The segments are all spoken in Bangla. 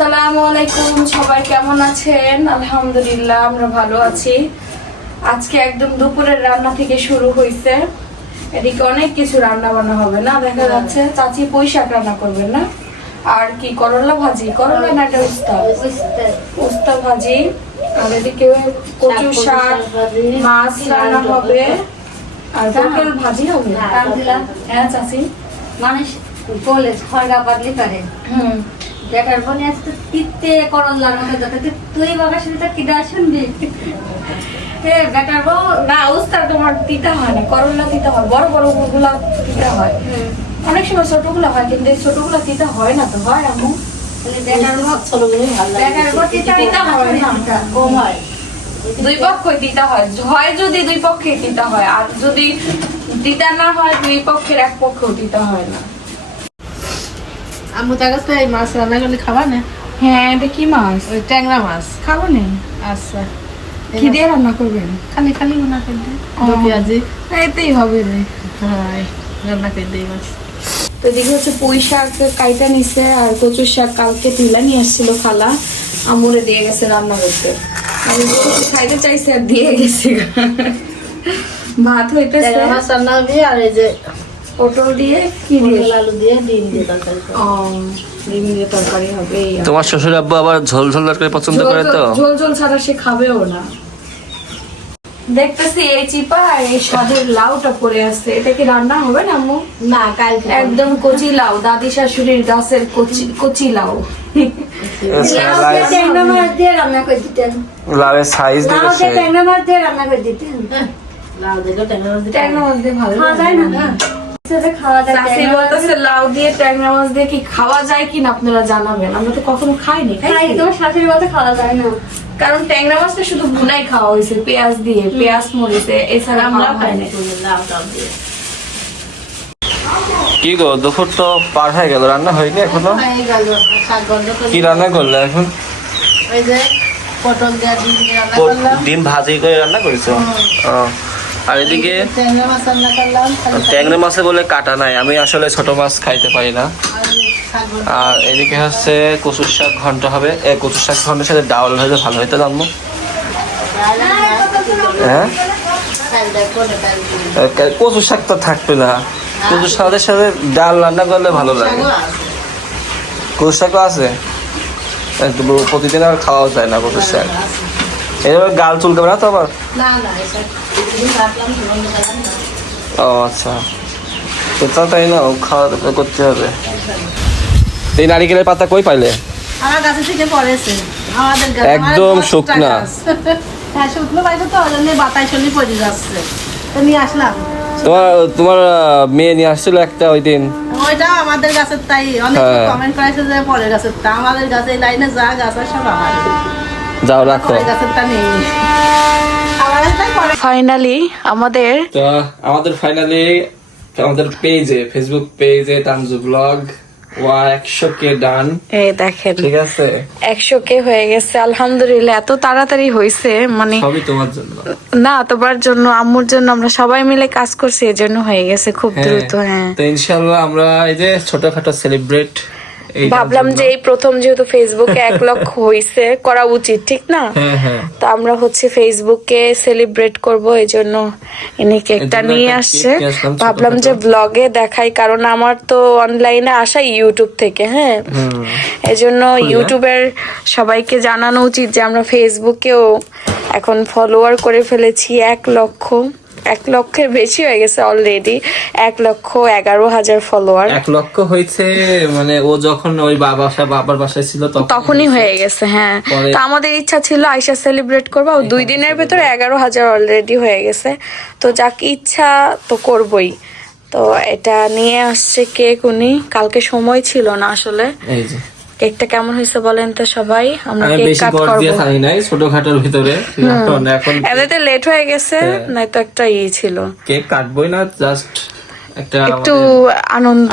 আসসালামু আলাইকুম সবাই কেমন আছেন? আলহামদুলিল্লাহ আমরা ভালো আছি। আজকে একদম দুপুরের রান্না থেকে শুরু হয়েছে এদিকে অনেক কিছু রান্না বান্না হবে না? দেখা যাচ্ছে চাচি শাক রান্না করবেন না? আর কি করলা ভাজি? করলা না এটা উস্তা উস্তা ভাজি। আর এদিকে কচু শাক মাছ রান্না হবে। আর পটল ভাজি হবে? হ্যাঁ চাচি। মানুষ বলে খড়গা পাতলি করে। হুম। বলে আজকে তিতে করল্লার মতো যাতে তুই- বাবা শুনতে শুনবি? বেটার বউ না উস্তা তোমার তিতা হয় না করলা তিতা হয় বড় বড়গুলা তিতা হয়। অনেক সময় ছোটগুলো হয় কিন্তু এই ছোটগুলো তিতা হয় না তো হয় আম্মু? বলে বেটার বউ বেটার বউ তিতা তিতা হয় না কম হয়। দুই পক্ষই তিতা হয় হয় যদি দুই পক্ষে তিতা হয় আর যদি তিতা না হয় দুই পক্ষের এক পক্ষেও তিতা হয় না। আম্মু তার কাছে এই মাছ রান্না করলে খাবা না? হ্যাঁ এটা কি মাছ? ওই ট্যাংরা মাছ। খাব না? আচ্ছা। কি দিয়ে রান্না করবেন? খালি খালি রান্না করে দিই পেঁয়াজি। এতেই হবে রে। হ্যাঁ রান্না করে দিই মাছ। তো এদিকে হচ্ছে পুঁই শাক কাইটা নিছে আর কচুর শাক কালকে তুলা নিয়ে আসছিল খালা। আমুরে দিয়ে গেছে রান্না করতে। আমি খাইতে চাইছি আর দিয়ে গেছে ভাত হইতেছে। মাছ রান্না হবে আর এই যে পটল দিয়ে কি দিয়ে? আলু দিয়ে ডিম দিয়ে তরকারি ও। ডিম দিয়ে তরকারি হবে তোমার শ্বশুর আব্বু আবার ঝোল ঝোল তরকারি পছন্দ করে তো? ঝোল- ঝোল ছাড়া সে খাবেও না। দেখতেছি এই চিপা আর এই স্বাদের লাউটা পড়ে আছে। এটা কি রান্না হবে না আম্মু? না কালকে একদম কচি লাউ দাদি শাশুড়ির গাছের কচি কচি লাউ। দিয়ে রান্না করে দিতেন। লাভের সাইজ লাউ দিয়ে ট্যাংরা মাছ দিয়ে রান্না করে দিতেন। লাউ দিলো মাছ দিয়ে ট্যাংরা মাছ দিয়ে ভালো খাওয়া না। সেটা খাওয়া যায় চাষি বলতেছে লাউ দিয়ে ট্যাংরা মাছ দিয়ে কি খাওয়া যায় কিনা আপনারা জানাবেন? আমরা তো কখনো খাইনি খাই তোমার শাশুড়ি মতো খাওয়া যায় না। কারণ ট্যাংরা মাছটা শুধু ভুনাই খাওয়া হয়েছে পেঁয়াজ দিয়ে পেঁয়াজ মরিচে এছাড়া আমরা আমরা খাইনি খাইনি লাউ টাউ দিয়ে। কি গো দুপুর তো পার হয়ে গেল রান্না হয়নি এখনও? হয়ে গেল শাক গন্ধ করে কি রান্না করলে এখন? ওই যে পটল দিয়ে ডিম ভাজি করে রান্না করেছ। আর এদিকে ট্যাংরা মাছ বলে কাটা নাই। আমি আসলে ছোট মাছ খাইতে পারি না। আর এদিকে হচ্ছে কচুর শাক ঘন্ট হবে। এ, কচুর শাক ঘন্টের সাথে ডাউল হলে ভালো হইতো জানব? হ্যাঁ? কচুর শাক তো থাকবে না। কচুর শাকের সাথে ডাল রান্না করলে ভালো লাগে। কচুর শাকও আছে। প্রতিদিন আর খাওয়াও যায় না কচুর শাক। এবার গাল চুলকাবে না তো আবার? না না ও আচ্ছা। তো তা তাই না খাওয়া দাওয়া করতে হবে। এই নারিকেলের পাতা কই পাইলে? আমার গাছে থেকে পড়েছে আমাদের একদম শুকনা। হ্যাঁ শুকনো পাইতো তো ওই জন্য বাতাস চলি পড়ে যাচ্ছে। তো নিয়ে আসলাম। তোমার তোমার মেয়ে নিয়ে আসছিল একটা ওই দিন? ওইটা আমাদের গাছের তাই। অনেক হ্যাঁ। কমেন্ট করেছে যে পরের গাছের তা। আমাদের গাছে লাইনে যা গাছ সব আমার যাও রাখো। গাছের তা নেই। ফাইনালি আমাদের তো আমাদের ফাইনালি আমাদের পেজে ফেসবুক পেজে তানজু ব্লগ ওয়া একশো কে ডান এই দেখেন। ঠিক আছে? কে হয়ে গেছে আলহামদুলিল্লাহ। এত তাড়াতাড়ি হয়েছে মানে সবই তোমার জন্য। না তোমার জন্য আম্মুর জন্য আমরা সবাই মিলে কাজ করছি এই জন্য হয়ে গেছে খুব দ্রুত হ্যাঁ। তো ইনশাল্লাহ আমরা এই যে ছোটখাটো সেলিব্রেট ভাবলাম যে এই প্রথম যেহেতু ফেসবুকে এক লক্ষ হয়েছে করা উচিত ঠিক না? হ্যাঁ হ্যাঁ। তো আমরা হচ্ছে ফেসবুকে সেলিব্রেট করব এই জন্য ইনি কেকটা নিয়ে আসছে। ভাবলাম যে ব্লগে দেখাই কারণ আমার তো অনলাইনে আসা ইউটিউব থেকে হ্যাঁ। এজন্য খুলনা? ইউটিউবের সবাইকে জানানো উচিত যে আমরা ফেসবুকেও এখন ফলোয়ার করে ফেলেছি এক লক্ষ। এক লক্ষের বেশি হয়ে গেছে অলরেডি এক লক্ষ এগারো হাজার ফলোয়ার এক লক্ষ হয়েছে মানে ও যখন ওই বাবা বাবার বাসায় ছিল তখনই হয়ে গেছে হ্যাঁ। তো আমাদের ইচ্ছা ছিল আইসা সেলিব্রেট করব দুই দিনের ভেতরে এগারো হাজার অলরেডি হয়ে গেছে। তো যাক ইচ্ছা তো করবই। তো এটা নিয়ে আসছে কেক উনি কালকে সময় ছিল না আসলে। এই যে। কেকটা কেমন হয়েছে বলেন তো সবাই? আমরা কেক কাট করব। খাই নাই ছোটখাটোর ভিতরে। এখন এখন এমনিতে লেট হয়ে গেছে হ্যাঁ। নয়তো একটা ই ছিল। কেক কাটবই না জাস্ট একটু আনন্দ।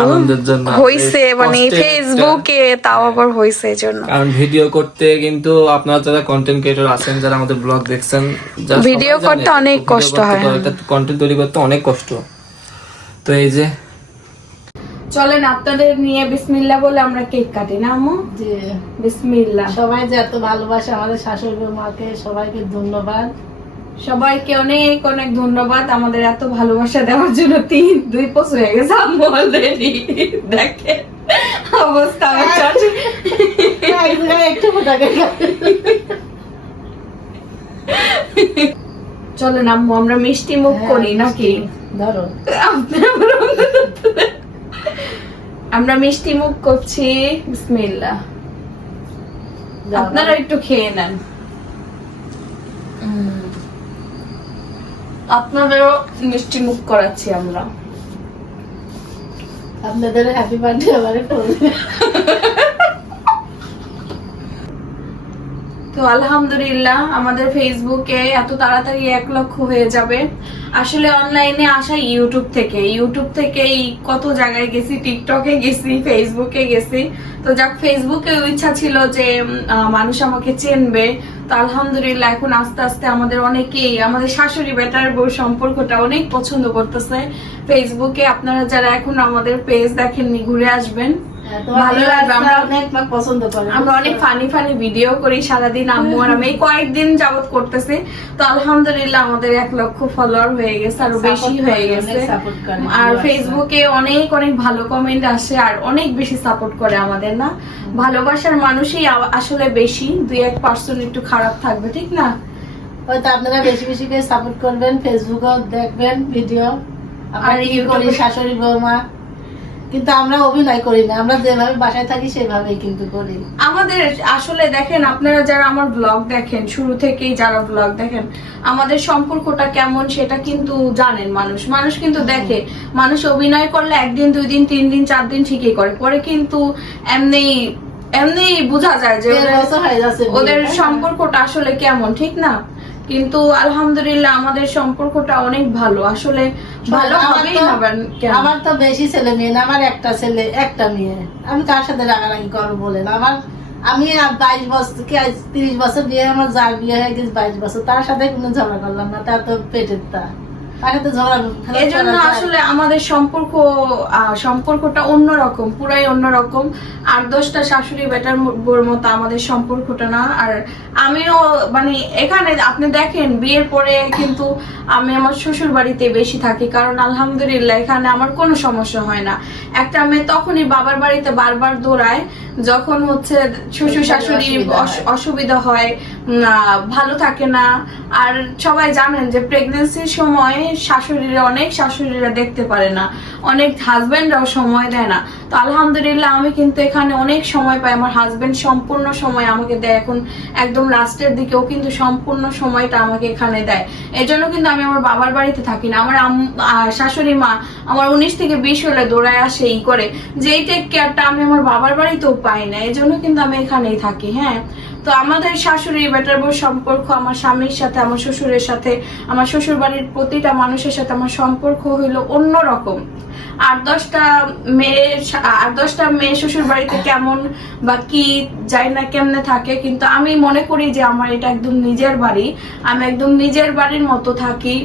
হয়েছে মানে ফেসবুকে তাও আবার হয়েছে এই জন্য। কারণ ভিডিও করতে কিন্তু আপনারা যারা কন্টেন্ট ক্রিয়েটর আছেন যারা আমাদের ব্লগ দেখছেন ভিডিও করতে অনেক কষ্ট হয়, কন্টেন্ট তৈরি করতে অনেক কষ্ট। তো এই যে চলেন আপনাদের নিয়ে বিসমিল্লা বলে আমরা কেক কাটি না আম্মু? যে বিসমিল্লা। সবাই যে এত ভালোবাসে আমাদের শাশুড়ি মাকে সবাইকে ধন্যবাদ। সবাইকে অনেক অনেক ধন্যবাদ। আমাদের এত ভালোবাসা দেওয়ার জন্য তিন দুই বছর হয়ে গেছে আম্মু অলরেডি দেখে অবস্থা আমার শাশুড়ি একটু চলেন আম্মু আমরা মিষ্টি মুখ হ্যাঁ, করি নাকি ধরো। আমরা মিষ্টি মুখ করছি। বিসমিল্লা আপনারা একটু খেয়ে নেন। আপনাদেরও মিষ্টি মুখ করাচ্ছি আমরা। আপনাদের হ্যাপি বার্থডে আমারে করবে তো আলহামদুলিল্লাহ, আমাদের ফেসবুকে এত তাড়াতাড়ি এক লক্ষ হয়ে যাবে। আসলে অনলাইনে আসা ইউটিউব থেকে। ইউটিউব থেকেই কত জায়গায় গেছি টিকটকে গেছি ফেসবুকে গেছি। তো যাক ফেসবুকে ইচ্ছা ছিল যে মানুষ আমাকে চেনবে। তো আলহামদুলিল্লাহ, এখন আস্তে আস্তে আমাদের অনেকেই, আমাদের শাশুড়ি বেটার বউ সম্পর্কটা অনেক পছন্দ করতেছে। ফেসবুকে আপনারা যারা এখন আমাদের পেজ দেখেননি, ঘুরে আসবেন। ভালো লাগবে আমরা অনেক পছন্দ করে। আমরা অনেক ফানি ফানি ভিডিও করি সারাদিন আম্মু আর আমি। কয়েকদিন যাবত করতেছি। তো আলহামদুলিল্লাহ আমাদের এক লক্ষ ফলোয়ার হয়ে গেছে আরও বেশি হয়ে গেছে। আর ফেসবুকে অনেক অনেক ভালো কমেন্ট আসে আর অনেক বেশি সাপোর্ট করে আমাদের না? ভালোবাসার মানুষই আসলে বেশি। দুই এক পার্সেন্ট একটু খারাপ থাকবে ঠিক না? হয়তো আপনারা বেশি বেশি করে সাপোর্ট করবেন ফেসবুকেও দেখবেন ভিডিও আর ইউটিউবে- করি শাশুড়ি বৌমা? কিন্তু আমরা অভিনয় করি না আমরা যেভাবে বাসায় থাকি সেভাবেই কিন্তু করি। আমাদের আসলে দেখেন আপনারা যারা আমার ব্লগ দেখেন শুরু থেকেই যারা ব্লগ দেখেন আমাদের সম্পর্কটা কেমন সেটা কিন্তু জানেন মানুষ। মানুষ কিন্তু দেখে মানুষ অভিনয় করলে একদিন দুই দিন তিন দিন চার দিন ঠিকই করে। পরে কিন্তু এমনি এমনি বোঝা যায় যে ওদের- সম্পর্কটা আসলে কেমন ঠিক না? কিন্তু আলহামদুলিল্লাহ আমাদের সম্পর্কটা অনেক ভালো। আসলে ভালো আমার হবেই? আমার তো বেশি ছেলে মেয়ে না আমার একটা ছেলে একটা মেয়ে। আমি তার সাথে রাগারাগি করব বলে না। আমার আমি বাইশ বছর কি তিরিশ বছর বিয়ে আমার যার বিয়ে হয়ে গেছে বাইশ বছর তার সাথে কোনো ঝগড়া করলাম না তার তো পেটের তা। আসলে আমাদের সম্পর্ক সম্পর্কটা অন্যরকম পুরাই অন্যরকম। আর দশটা শাশুড়ি বেটার বোর মতো আমাদের সম্পর্কটা না। আর আমিও মানে এখানে আপনি দেখেন বিয়ের পরে কিন্তু আমি আমার শ্বশুর বাড়িতে বেশি থাকি। কারণ আলহামদুলিল্লাহ এখানে আমার কোনো সমস্যা হয় না। একটা মেয়ে তখনই বাবার বাড়িতে বারবার দৌড়ায় যখন হচ্ছে শ্বশুর শাশুড়ি অসুবিধা হয়। ভালো থাকে না। আর সবাই জানেন যে প্রেগনেন্সির সময় শাশুড়িরা, অনেক শাশুড়িরা দেখতে পারে না। অনেক হাজবেন্ডরাও সময় দেয় না। তো আলহামদুলিল্লাহ, আমি কিন্তু এখানে অনেক সময় পাই। আমার হাজবেন্ড সম্পূর্ণ সময় আমাকে দেয়। এখন একদম লাস্টের দিকেও কিন্তু সম্পূর্ণ সময়টা আমাকে এখানে দেয়। এই জন্য কিন্তু আমি আমার বাবার বাড়িতে থাকি না। আমার শাশুড়ি মা আমার উনিশ থেকে বিশ হলে দৌড়ায় আসে, ই করে। যে এই টেক কেয়ারটা আমি আমার বাবার বাড়িতেও পাই না এই জন্য কিন্তু আমি এখানেই থাকি হ্যাঁ। তো আমাদের শাশুড়ি বেটার বউ সম্পর্ক, আমার স্বামীর সাথে, আমার শ্বশুরের সাথে, আমার শ্বশুর বাড়ির প্রতিটা মানুষের সাথে আমার সম্পর্ক হইল অন্যরকম। আট দশটা মেয়ে আট দশটা মেয়ে শ্বশুর বাড়িতে কেমন বা কি যাই না কেমনে থাকে, কিন্তু আমি মনে করি যে আমার এটা একদম নিজের বাড়ি। আমি একদম নিজের বাড়ির মতো থাকি।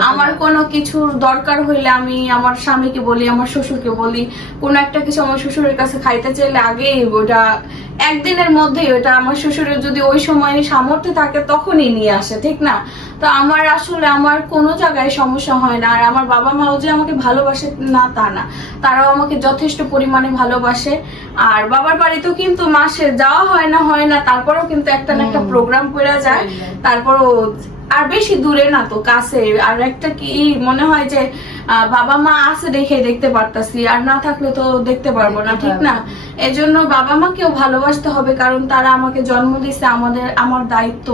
আমার কোনো কিছুর দরকার হইলে আমি আমার স্বামীকে বলি আমার শ্বশুরকে বলি কোনো একটা কিছু আমার শ্বশুরের কাছে খাইতে চাইলে আগেই ওটা একদিনের মধ্যেই ওটা আমার শ্বশুরের যদি ওই সময় সামর্থ্য থাকে তখনই নিয়ে আসে ঠিক না? তো আমার আসলে আমার কোনো জায়গায় সমস্যা হয় না। আর আমার বাবা মাও যে আমাকে ভালোবাসে না তা না। তারাও আমাকে যথেষ্ট পরিমাণে ভালোবাসে। আর বাবার বাড়িতেও কিন্তু মাসে যাওয়া হয় না হয় না তারপরেও কিন্তু একটা না একটা প্রোগ্রাম করে যায়। তারপরও আর বেশি দূরে না তো কাছে। আর একটা কি মনে হয় যে বাবা মা আছে দেখে দেখতে পারতাছি আর না থাকলে তো দেখতে পারব না ঠিক না? এই জন্য বাবা মাকেও ভালোবাসতে হবে কারণ তারা আমাকে জন্ম দিছে আমাদের আমার দায়িত্ব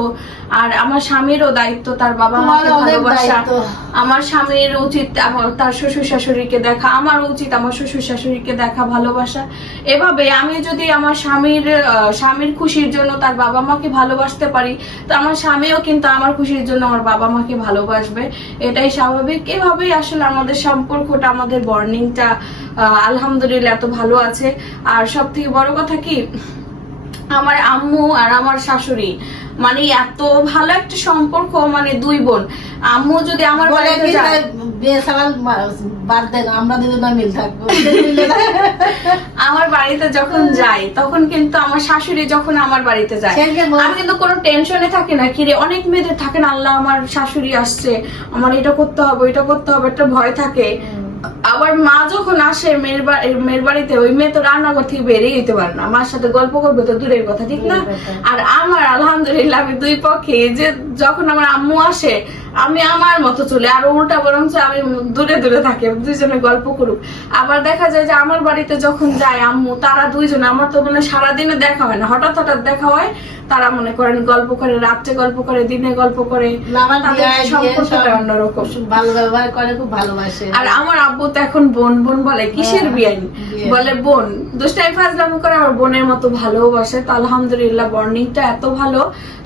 আর আমার স্বামীরও দায়িত্ব তার বাবা মাকে ভালোবাসা। আমার স্বামীর উচিত আমার তার শ্বশুর শাশুড়িকে দেখা আমার উচিত আমার শ্বশুর শাশুড়িকে দেখা ভালোবাসা। এভাবে আমি যদি আমার স্বামীর স্বামীর খুশির জন্য তার বাবা মাকে ভালোবাসতে পারি তো আমার স্বামীও কিন্তু আমার খুশির জন্য আমার বাবা মাকে ভালোবাসবে। এটাই স্বাভাবিক। এভাবেই আসলে আমাদের সম্পর্কটা আমাদের বর্নিংটা আলহামদুলিল্লাহ এত ভালো আছে। আর সব থেকে বড় কথা কি আমার আম্মু আর আমার শাশুড়ি মানে এত ভালো একটা সম্পর্ক মানে দুই বোন। আম্মু যদি আমার বাড়িতে যায় বিয়ে ছাড়া বাদ দেন আমরা দুজনে মিল থাকব। আমার বাড়িতে যখন যাই তখন কিন্তু আমার শাশুড়ি যখন আমার বাড়িতে যায় আমি কিন্তু কোনো টেনশনে থাকি না। কিরে অনেক মেয়েদের থাকে না আল্লাহ আমার শাশুড়ি আসছে আমার এটা করতে হবে এটা করতে হবে একটা ভয় থাকে। আবার মা যখন আসে মেয়ের মেয়ের বাড়িতে ওই মেয়ে তো রান্নাঘর থেকে বেরিয়ে যেতে পারে না। মার সাথে গল্প করবে তো দূরের কথা ঠিক না? আর আমার আলহামদুলিল্লাহ আমি দুই পক্ষে যে যখন আমার আম্মু আসে আমি আমার মতো চলে আর উল্টা বরঞ্চ আমি দূরে দূরে থাকি দুইজনে গল্প করুক। আবার দেখা যায় যে আমার বাড়িতে যখন যায় আম্মু তারা দুইজনে আমার তো মানে সারাদিনে দেখা হয় না। হঠাৎ হঠাৎ দেখা হয় তারা মনে করেন গল্প করে রাত্রে গল্প করে দিনে গল্প করে। সম্পর্কটা অন্যরকম। ভালো ব্যবহার করে খুব ভালোবাসে। আর আমার আব্বু তো এখন বোন বোন বলে কিসের হ্যাঁ, বিয়ান বিয়ে। বলে বোন। দুষ্টাই ফাজলামি করে আমার বোনের মতো ভালোবাসে। তো আলহামদুলিল্লাহ বন্ডিংটা এত ভালো।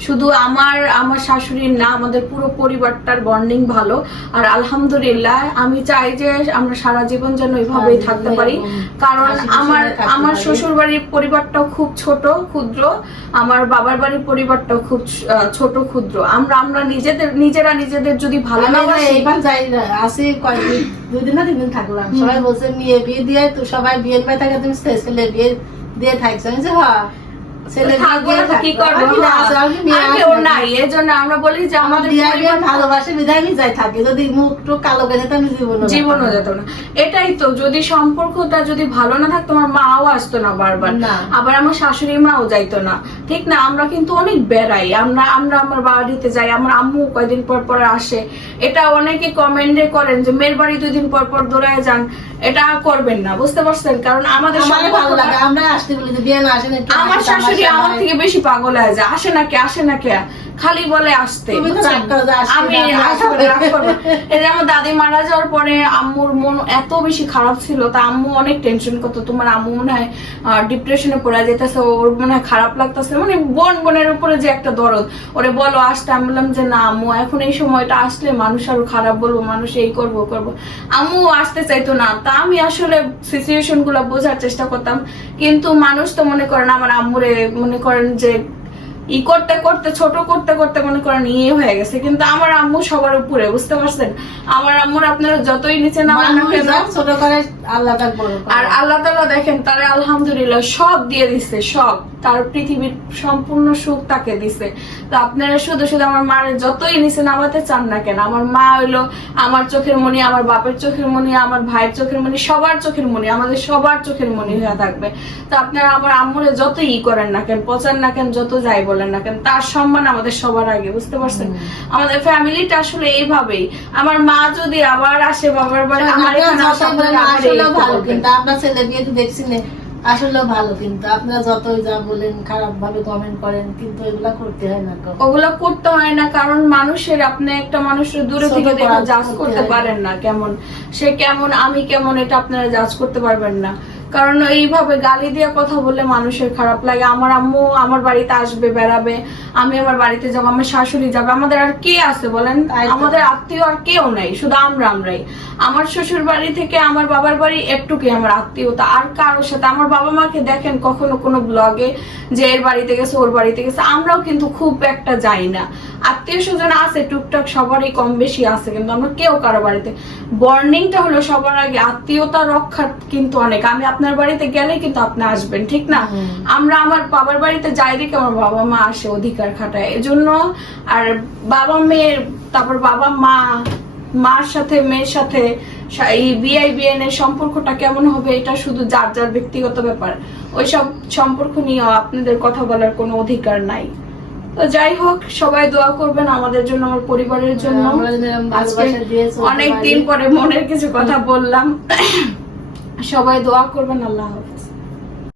শুধু আমার আমার শাশুড়ির না আমাদের পুরো পরিবারটার বন্ডিং ভালো। আর আলহামদুলিল্লাহ আমি চাই যে আমরা সারা জীবন যেন এইভাবেই থাকতে পারি। কারণ আমার আমার শ্বশুর বাড়ির পরিবারটাও খুব ছোট ক্ষুদ্র। আমার বাবার বাড়ির পরিবারটাও খুব ছোট ক্ষুদ্র। আমরা আমরা নিজেদের নিজেরা নিজেদের যদি ভালো না আসি কয়েকদিন দুই দিন না তিন দিন থাকলাম। সবাই বলছে, মেয়ে বিয়ে দিয়ে তো সবাই বিয়ের ভাই থাকে, তুমি ছেলে বিয়ে দিয়ে থাকছো। আমি যে হ্যাঁ। ছেলে বিয়ে থাকব দিয়ে না তো কি থাকব। করব? আমি না, আসলে আমি মেয়ে আর আসবে কেউ না। নাই এই জন্য আমরা বলি যে আমার আমাদের বিয়ে বিয়ে পরিবার ভালোবাসে বিধায় আমি যাই থাকি। যদি জীবনও যেত না। এটাই তো সম্পর্কটা যদি ভালো না থাকতো আমার মাও আসতো না বারবার। আবার আমার শাশুড়ি মাও যাইতো না। ঠিক না? আমরা কিন্তু অনেক বেড়াই। আমরা আমরা আমার বাড়িতে যাই আমার আম্মু কয়দিন পর পর আসে। এটা অনেকে কমেন্টে করেন যে মেয়ের বাড়ি দুই দিন পর পর দৌড়ায় যান। এটা করবেন না বুঝতে পারছেন? কারণ আমাদের ভালো লাগে আমরা আসতে বলি বিয়ে না আসেন আমার শাশুড়ি আমার থেকে বেশি পাগল হয়ে যায় আসে না কে আসে না কে? খালি বলে আসতে আমি যে আমার দাদি মারা যাওয়ার পরে আম্মুর মন এত বেশি খারাপ ছিল তা আম্মু অনেক টেনশন করতো। তোমার আম্মু মনে হয় ডিপ্রেশনে পড়ে যেতেছে ওর মনে হয় খারাপ লাগতেছে। মানে বোন বোনের উপরে যে একটা দরদ। ওরে বলো আসতে আমি বললাম যে না আম্মু এখন এই সময়টা আসলে মানুষ আরও খারাপ বলব মানুষ এই করব করব। আম্মু আসতে চাইতো না। তা আমি আসলে সিচুয়েশনগুলো বোঝার চেষ্টা করতাম। কিন্তু মানুষ তো মনে করেন আমার আম্মুরে মনে করেন যে ই করতে করতে ছোট করতে করতে মনে করেন ইয়ে হয়ে গেছে। কিন্তু আমার আম্মু সবার উপরে বুঝতে পারছেন? আমার আম্মুর আপনারা যতই নিচে নামান না কেন ছোট করে আল্লাহ। আর আল্লাহ তালা দেখেন তারা আলহামদুলিল্লাহ সব দিয়ে দিছে সব। তার পৃথিবীর সম্পূর্ণ সুখ তাকে দিছে। তো আপনারা শুধু শুধু আমার মার যতই নিচে নামাতে চান না কেন আমার মা হইল আমার চোখের মনি আমার বাপের চোখের মনি আমার ভাইয়ের চোখের মনি সবার চোখের মনি আমাদের সবার চোখের মনি হয়ে থাকবে। তো আপনারা আমার আম্মুরে যত ই করেন না কেন পচান না কেন যত যাই বলেন না কেন তার সম্মান আমাদের সবার আগে বুঝতে পারছেন? আমাদের ফ্যামিলিটা আসলে এইভাবেই। আমার মা যদি আবার আসে বাবার বাড়ি আমার এখানে আপনারা আপনারা ভালো কিন্তু আমরা ছেলে বিয়ে তো দেখছি না আসলেও ভালো কিন্তু আপনারা যতই যা বলেন খারাপ ভাবে কমেন্ট করেন কিন্তু এগুলা করতে হয় না। ওগুলো করতে হয় না কারণ মানুষের আপনি একটা মানুষের দূরে থেকে দেখে জাজ করতে। পারেন না কেমন সে কেমন আমি কেমন এটা আপনারা জাজ করতে পারবেন না। কারণ এইভাবে গালি দিয়ে কথা বললে মানুষের খারাপ লাগে। আমার আম্মু আমার বাড়িতে আসবে বেড়াবে আমি আমার বাড়িতে যাব আমার শাশুড়ি যাবে। আমাদের আর কে আছে বলেন? আমাদের আত্মীয় আর কেউ নাই শুধু আমরা আমরাই। আমার শ্বশুর বাড়ি থেকে আমার বাবার বাড়ি একটুকুই আমার আত্মীয়তা। আর কারোর সাথে আমার বাবা মাকে দেখেন কখনো কোনো ব্লগে যে এর বাড়িতে গেছে ওর বাড়িতে গেছে আমরাও কিন্তু খুব একটা যাই না। আত্মীয় স্বজন আছে টুকটাক সবারই কম বেশি আছে কিন্তু আমরা কেউ কারও বাড়িতে। বর্নিংটা হলো সবার আগে আত্মীয়তা রক্ষা কিন্তু অনেক। আমি আপনার বাড়িতে গেলে কিন্তু আপনি আসবেন ঠিক না? আমরা আমার বাবার বাড়িতে যাই দেখে আমার বাবা মা আসে অধিকার খাটায়। এজন্য আর বাবা মেয়ের তারপর বাবা মা মার সাথে মেয়ের সাথে এই বিআই বিএন এর সম্পর্কটা কেমন হবে এটা শুধু যার যার ব্যক্তিগত ব্যাপার। ওইসব সম্পর্ক নিয়ে আপনাদের কথা বলার কোনো অধিকার নাই। যাই হোক সবাই দোয়া করবেন আমাদের জন্য আমার পরিবারের জন্য। চলতে অনেক দিন পরে মনের কিছু কথা বললাম। সবাই দোয়া করবেন আল্লাহ হাফেজ।